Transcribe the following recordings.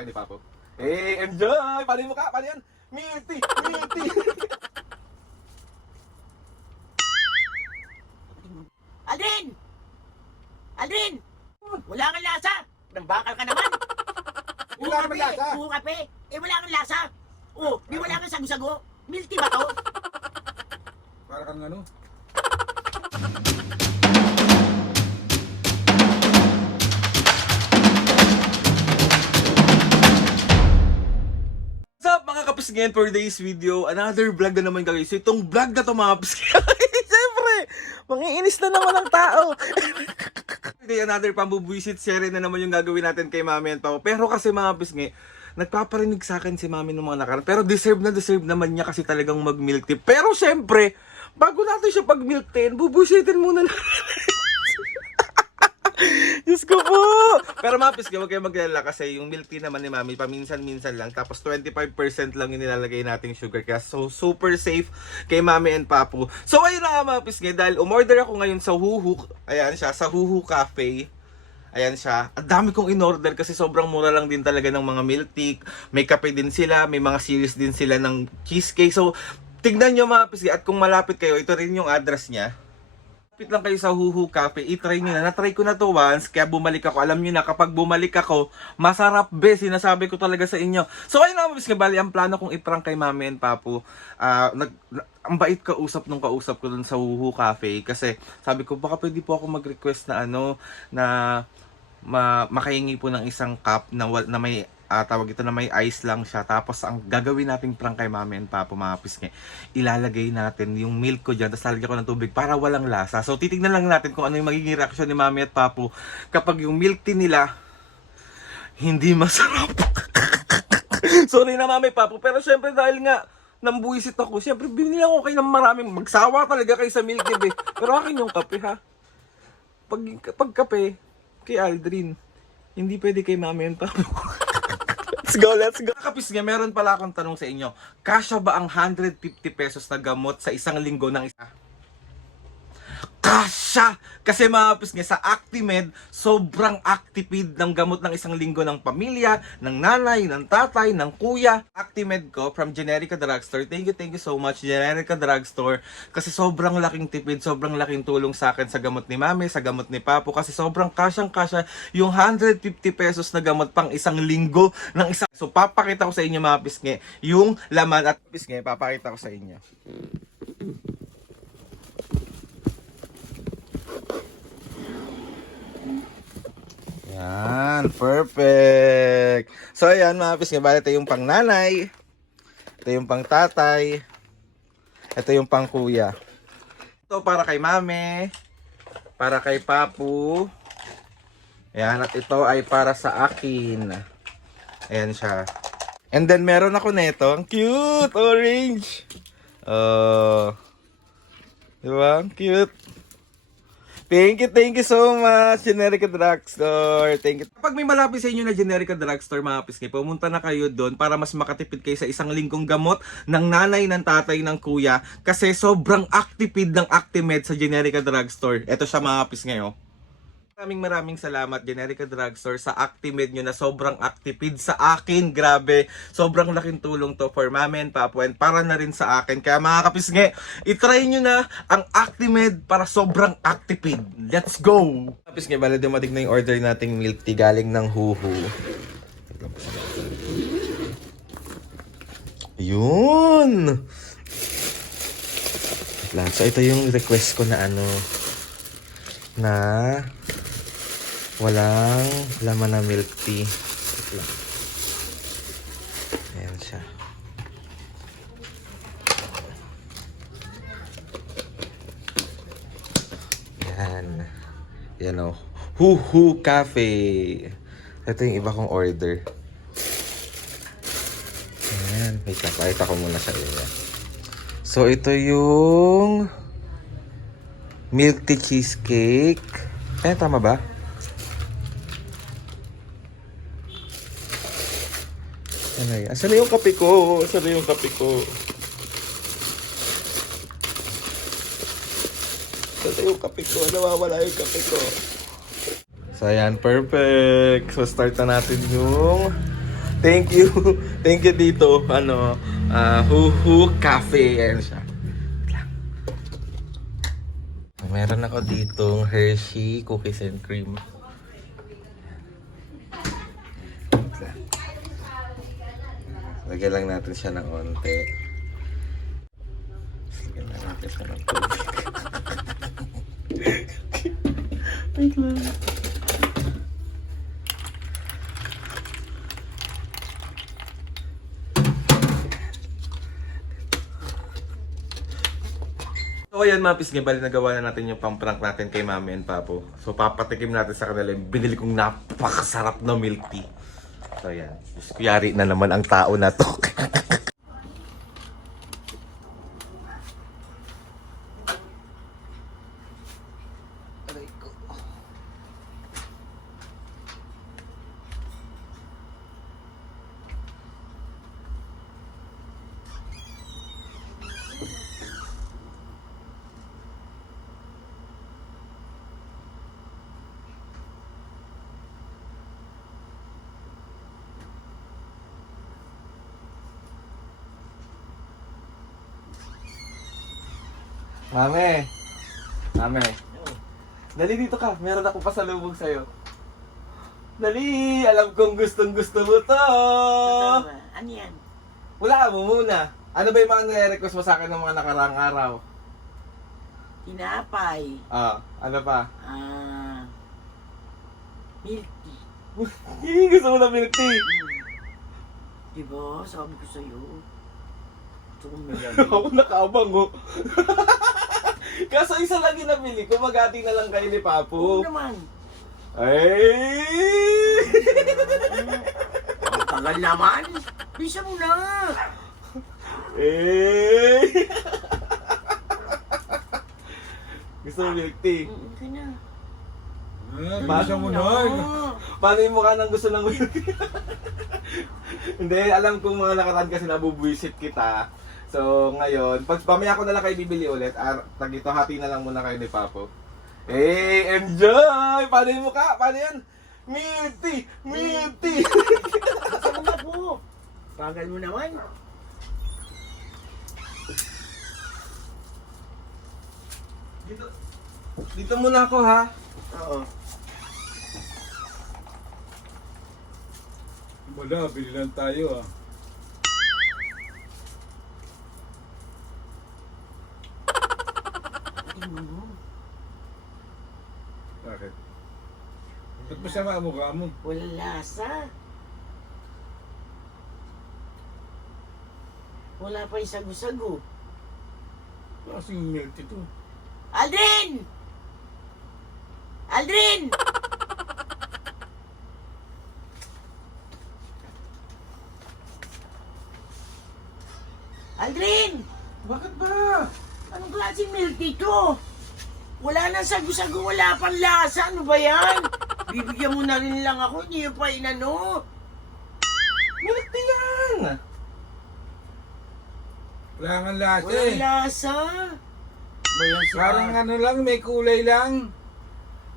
kayo ni Papo. Hey, enjoy! Paano yung mukha? Paano yan? Milty! Milty! Aldrin! Aldrin! Wala kang lasa! Nambakal ka naman! Wala kang lasa? Puro kape! Eh wala kang lasa! Oh, di wala kang sago-sago! Milky ba to? Para kang ano? What's up mga kapisngin, for today's video, another vlog na naman guys. So itong vlog na to mga kapisngin, siyempre, mangiinis na naman ang tao. Today, another pambubuisit series na naman yung gagawin natin kay Mami and Pao. Pero kasi mga kapisngin, nagpaparinig sa akin si Mami nung mga nakaraan. Pero deserve naman niya kasi talagang mag-milk tea. Pero syempre, bago natin siya pag-milk tea, bubusitin muna natin. Diyos ko po! Pero mapis ka, huwag kayo maglala kasi yung milk tea naman ni Mami, paminsan-minsan lang. Tapos 25% lang yung nilalagay nating sugar. Kaya so super safe kay Mami and Papu. So ayun na nga mapis nga, dahil umorder ako ngayon sa Huhu. Ayan siya, sa Huhu Cafe. Ayan siya. Ang dami kong in-order kasi sobrang mura lang din talaga ng mga milk tea. May kape din sila, may mga series din sila ng cheesecake. So tignan nyo mapis nga, at kung malapit kayo, ito rin yung address niya. Lapit lang kayo sa Huhu Cafe, i-try nyo na. Na-try ko na to once, kaya bumalik ako. Alam nyo na, kapag bumalik ako, masarap be, sinasabi ko talaga sa inyo. So ayun na mga bisga, bali, ang plano kong i-prank kay Mami and Papu. Ang bait kausap nung kausap ko dun sa Huhu Cafe. Kasi sabi ko, baka pwede po ako mag-request na makahingi po ng isang cup na may tawag ito na may ice lang siya. Tapos ang gagawin nating prank kay Mami and Papa mga pisngi, ilalagay natin yung milk ko dyan, tapos lalagyan ko ng tubig para walang lasa. So titignan lang natin kung ano yung magiging reaction ni Mami at Papu kapag yung milk tea nila hindi masarap. Sorry na Mami Papu, pero syempre dahil nga nambuisit ako, syempre binili ako kayo ng maraming, magsawa talaga kayo sa milk tea eh. Pero akin yung kape ha. Pag kape kay Aldrin, hindi pwede kay Mami and Papu. Let's go. Kapis nga, meron pala akong tanong sa inyo. Kasya ba ang 150 pesos na gamot sa isang linggo ng isa? Kasya! Kasi mapis nga, sa Actimed, sobrang actipid ng gamot ng isang linggo ng pamilya, ng nanay, ng tatay, ng kuya. Actimed ko from Generica Drugstore. Thank you so much, Generica Drugstore. Kasi sobrang laking tipid, sobrang laking tulong sa akin sa gamot ni Mami, sa gamot ni Papu. Kasi sobrang kasyang-kasya yung 150 pesos na gamot pang isang linggo ng isang. So papakita ko sa inyo mga pisngi, yung laman at pisngi, papakita ko sa inyo. Yan, perfect. So ayan mga pisngi, bali ito yung pang nanay, ito yung pang tatay, ito yung pang kuya. Ito para kay Mami, para kay Papu. Ayan, at ito ay para sa akin. Ayan siya. And then meron ako nito, ang cute, orange. Diba? Ang cute. Thank you so much, Generica Drugstore. Thank you. Kapag may malapit sa inyo na Generica Drugstore, mga pisngi, pumunta na kayo doon para mas makatipid kayo sa isang linggong gamot ng nanay, ng tatay, ng kuya. Kasi sobrang actipid ng Actimed sa Generica Drugstore. Ito siya mga pisngi, oh. Maraming salamat Generica Drugstore sa Actimed nyo na sobrang actipid sa akin. Grabe, sobrang laking tulong to for Mami and Papu and para na rin sa akin. Kaya mga kapisngi, itry nyo na ang Actimed para sobrang actipid. Let's go! Kapisngi, bala dumating na yung order nating milk tea galing ng Huhu. Yun! So ito yung request ko na na walang laman na milk tea. Ayan siya. Yan. Yan o. Huhu Cafe. Ito yung iba kong order. Ayan. Wait lang. Pakita ko muna sa inyo. So ito yung milk tea cheesecake. Tama ba? Asan na yung kape ko? Asan na yung kape ko? Asan na yung kape ko? Nawawala yung kape ko. So ayan, perfect. So start na natin yung Thank you. Thank you dito. Huhu Cafe. Ayan siya. Wait lang. Meron ako ditong Hershey Cookies and Cream. Wait lang. Lagyan lang natin siya ng onte. Lagyan lang natin siya ng tubig. Wait lang. So ayan mga pisngi, bali nagawa na natin yung pang-prank natin kay Mami and Papo. So papatikim natin sa kanila yung binili kong napakasarap na milk tea. So ayan, kuyari na naman ang tao na to. Mami! Mami! Dali dito ka, meron ako pasalubong sa'yo. Dali! Alam kong gustong gusto mo to! Totoo ba? Ano yan? Wala mo muna. Ano ba yung mga nire-request mo sa akin ng mga nakaraang araw? Tinapay. Ano pa? Milk tea. Hindi gusto mo na milk tea. Diba? Sabi ko sa'yo. Gusto kong Ako nakaabang oh. Kaso isa lang yung nabili ko, maghati na lang kayo ni Papo. Oo naman. Ay! Ang tagal naman. Bisa mo na. Eh! Gusto mo milk tea? Okay na. Basa mo na. Paano yung mukha ng gusto ng milk tea? Hindi, alam kong mga nakaraan kasi nabubuisit kita. So, ngayon, pag pamaya ko na lang kayo bibili ulit, tagito, hati na lang muna kayo ni Papo. Hey, enjoy! Paano yung mukha? Paano yan? Milk tea! Milk tea! Gusto mo na po. Bagal mo naman. Dito muna ako ha. Oo. Wala, bili lang tayo ah. Tingnan mo. Bakit? Ba't masama ang mukha mo? Walang lasa. Wala pa yung sagu-sagu. Kasing milk ito. Aldrin! Aldrin! Aldrin! Bakit ba? Anong klaseng milk tea to? Wala nang sagu-sagu, wala pang lasa. Ano ba yan? Bibigyan mo na rin lang ako, hindi yung pa inano. Milk tea yan! Wala nga lasa Walang eh. lasa. Ba yan si Parang ano lang, may kulay lang.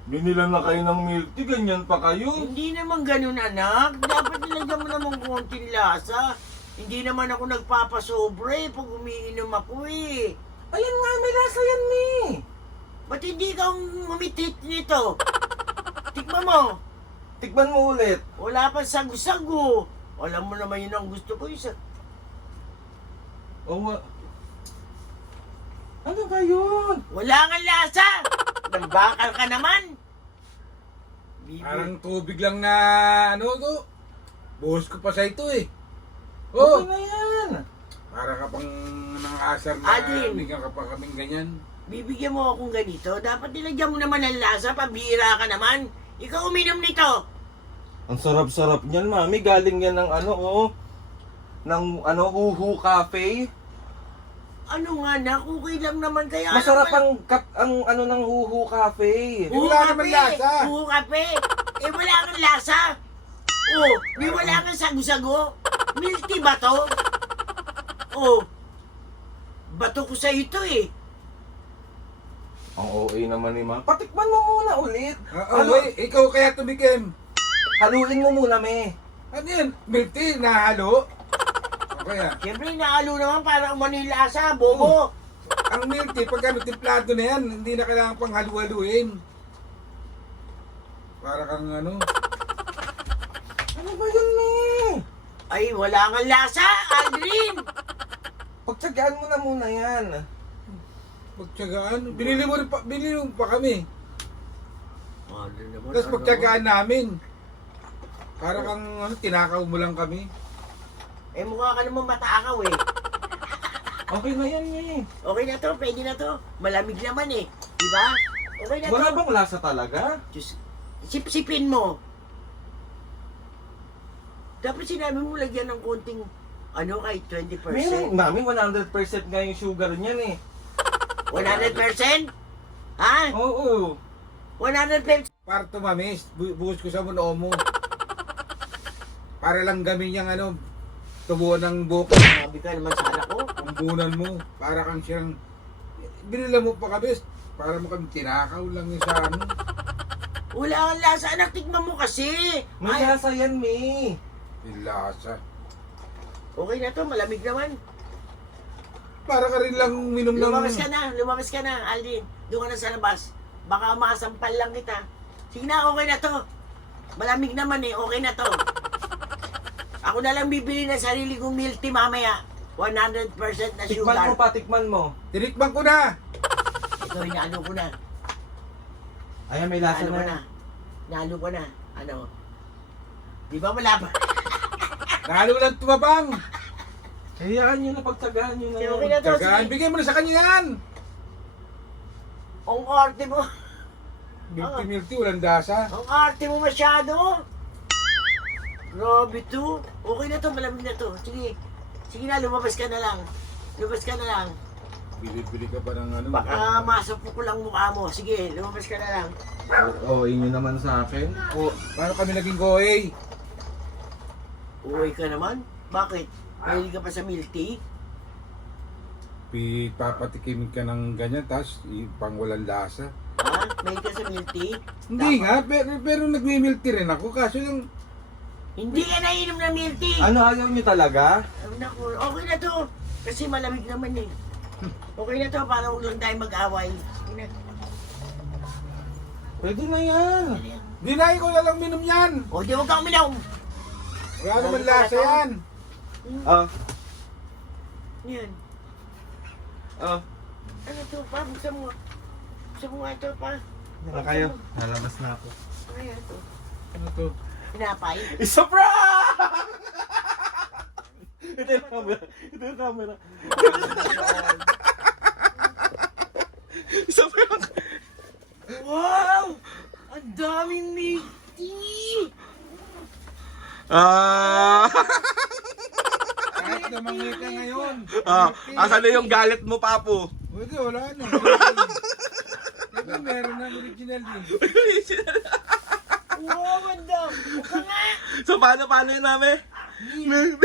Binilan na kayo ng milk tea, ganyan pa kayo. Hindi naman ganun, anak. Dapat nilagyan mo naman konting lasa. Hindi naman ako nagpapasobre pag umiinom ako eh. Ayan nga, may lasa yan ni. Ba't hindi ka umitit nito? Tikman mo. Tikman mo ulit. Wala pang sagu-sagu. Alam mo naman yun ang gusto ko. Isa. Oh, ano ba yun? Wala nga lasa. Nagbakal ka naman. Parang tubig lang na ano to. Buhos ko pa sa ito eh. Oh, Okay na yan. para ka pang nangasar na Adin. bigyan ka pa kaming ganyan. Bibigyan mo akong ganito. Dapat nilagyan mo naman ng lasa. Pabira ka naman. Ikaw uminom nito. Ang sarap-sarap niyan, mami. Galing yan ng Huhu Cafe. Ano nga na? Okay lang naman kaya. Masarap ano ang ng Huhu Cafe. Wala naman lasa. Buho kape. Eh wala kang lasa. Oh, di wala kang sagu-sago. Milk tea ba to? Oh. Bato ko sa ito eh. Ang OA naman ni ma'am. Patikman mo muna ulit. Oh, wait, ikaw kaya tumikim. Haluin mo muna, me. Ano yan? Milk tea, nahalo? Okay ah. Siyempre, naalo naman para manilasa, bobo. Ang milk tea, pagka timplado na yan, hindi na kailangan pang halu-haluin. Para kang ano. Ano ba yun, me? Ay, wala nga lasa, Aldrin. Pagtsagaan mo na muna yan. Pagtsagaan. Binili mo pa kami. Ano naman, Tapos pagtsagaan namin. Para kang ano, tinakaw mo lang kami. Eh, mukha ka naman matakaw eh. Okay na yan, me. Okay na to, pwede na to. Malamig naman eh. Diba? Okay na Wala to. bang lasa talaga? Diyos, sip-sipin mo. Dapat sinabi mo lagyan ng konting, ano, kahit 20%. Mami, 100% nga yung sugar niyan eh. 100%? Ha? Oo. 100%? Para tumamis, buhos ko sa muno mo. Para lang gamin yung ano, tubuan ng buko. Sabi ka naman sa anak ko. Pambunan mo. Para kang siyang, binila mo pa kami. Para mo kami tinakaw lang yung sa ano. Wala kang lasa, anak, tikman mo kasi. May lasa yan, me. Yung lasa. Okay na to, malamig naman. Para ka rin lang minom ng... Lumabas ka na, Aldin. Doon ka na sa labas. Baka makasampal lang kita. Sige na, okay na to. Malamig naman eh, okay na to. Ako na lang bibili ng sarili kong milk tea mamaya. 100% na Tikman sugar. mo pa, tikman mo. Tinikman ko na! Ito, inaano ko na. Ayan, may lasa Inaano ko na. na. Inaano ko na. Ano? Di ba wala pa? Lalo lang tumabang! Hayaan nyo na, pagtsagaan nyo na Okay yan. na to, Tsagaan, sige. bigay mo na sa kanya yan! Ang arte mo. Milk tea, walang dasa. Ang arte mo masyado. Grabe to. Okay na to, malamig na to. Sige. Sige na, lumabas ka na lang. Lumabas ka na lang. Bili-bili ka ba ng ano? Baka masapok ko lang mukha mo. Sige, lumabas ka na lang. Oo, inyo naman sa akin. O, paano kami naging goey? Uwi ka naman? Bakit? Mahilig ka pa sa milk tea? Papatikim ka ng ganyan, tas pang walang lasa. Ha? Mahilig ka sa milk tea? Hindi nga, pero nagmi-milk tea rin ako. Kaso yung Hindi ka nainom ng milk tea! Ano, ayaw nyo talaga? Naku, okay na to. Kasi malamig naman eh. Okay na to, para huwag lang tayo mag-away. Sige na. Pwede na yan. dinay ko na lang minom yan. O, di huwag kang uminom. Wala naman lasa yan. Ah, Yan. ah. Ano to, pa? Buksan mo. Buksan mo nga ito, pa. Yan na kayo. Nalabas na ako. Ayan to. Ano to? Pinapay. Isa prank! Ito yung camera. Ito yung camera. Isa prank! Wow! Ang daming milk tea! Ah! Kahit namangi ka ngayon. Asan na yung galit mo, Papu? Pwede, wala na. Diba meron ng original din. Wow, ang dami! Baka nga! So, paano yun namin? Milk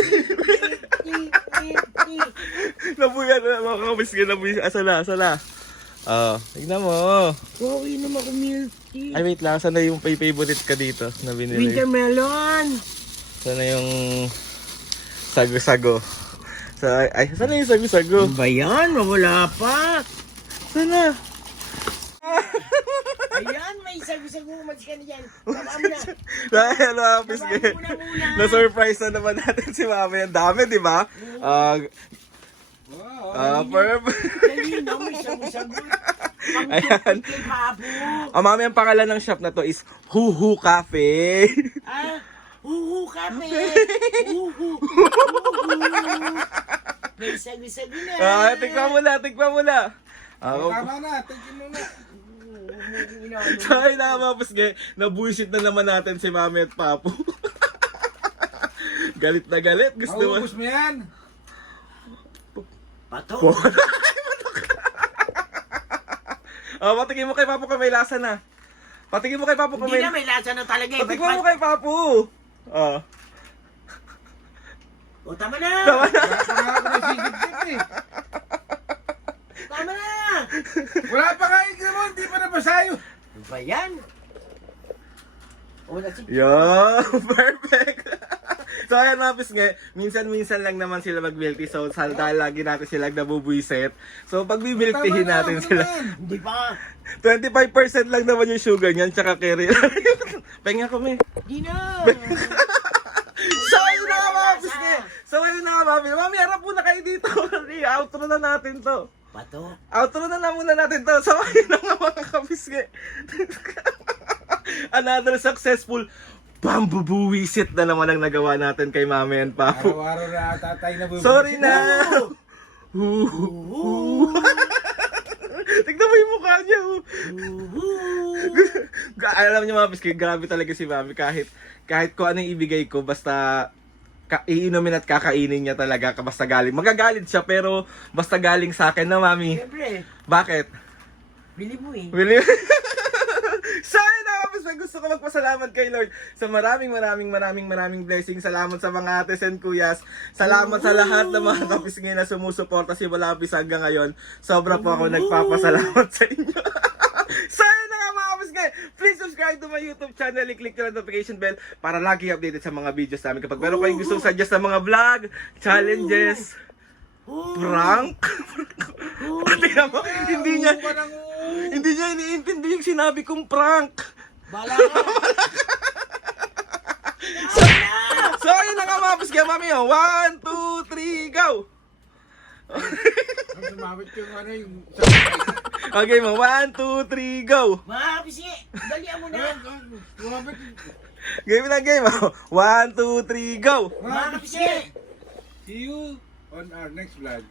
tea! Nabuyan na, mga kamiskin. Nabuyan. Asala. Tignan mo. Wow, inom ako milk tea. Ay, wait lang. Saan na yung favorite ka dito na binili? Wintermelon! Saan na yung sago-sago? Saan na yung sago-sago? Ano ba yan? Wala pa! Saan na? Ayan, may sagu-sagu. Umalis ka na dyan. Tama mo na. Dahil, Mapis, Tama mo muna. na-surprise na naman natin si Mami. Ang dami, di ba? Wow. Perfect. Dali na, may sagu-sagu. Ayan. Pang kay Papo. Mami, ang pangalan ng shop na to is Huhu Cafe. Ah, huhu kape. Huhu. May sagu-sagu na. Tikman mo na. Tama na, tingin mo na. Tayo na, Mapis, nabuisit na naman natin si Mami at Papu. Galit na galit. Gusto mo. Maubos mo yan. Pato. Patigin mo kay Papu kung may lasa na. Patigin mo kay Papu kung Hindi na, may lasa na talaga eh. Patigin mo kay Papu. O, tama na. Wala pa nga ako nasigit-git eh. Tama na. Wala pa nga ikra mo, hindi pa nabasa yun. Ano ba yan? O, sige. Yo, perfect. So ayan mga pisngi, minsan-minsan lang naman sila mag-milk tea. So dahil lagi natin sila nabubwisit. So pag bimilk teahin natin sila, Hindi pa. 25% lang naman yung sugar niyan, tsaka carry. Pahinga kami. Di na. So ayun na nga mga pisngi. So ayun na nga mami. Mami, harap muna kayo dito. Outro na natin to. Pato. Outro na muna natin to. So ayun na nga mga kapisngi. Another successful pambubuwisit na naman ang nagawa natin kay Mami and Papo. Araw-araw na tatay na bubuhay. Sorry na! Tignan mo yung mukha niya. Alam niyo mga piski, grabe talaga si Mami. Kahit ko anong ibigay ko, basta iinumin at kakainin niya talaga. Basta galing. Magagalit siya pero basta galing sa akin na Mami. Siyempre, Bakit? bili mo eh. William? Sa akin na gusto ko magpasalamat kay Lord sa maraming blessings. Salamat sa mga ates and kuyas. Salamat sa lahat ng mga kapisngin na sumusuporta si Malapis hanggang ngayon. Sobra po ako nagpapasalamat sa inyo. Sa akin na nga mga kapisngin, please subscribe to my YouTube channel. I-click nyo ang notification bell para lagi updated sa mga videos namin. Kapag meron kayong gusto suggest ng mga vlog, challenges, prank. Tingnan mo, hindi niya iniintindi yung sinabi kong prank. Bala ka. So ayun na nga mga pisga mami, 1, 2, 3, go! Ang sumabit yung ano yung... Okay mo, 1, 2, 3, go! Mga kapisi, dalian mo na. Sumabit Game na game, 1, 2, 3, go! Mga kapisi. See you on our next vlog.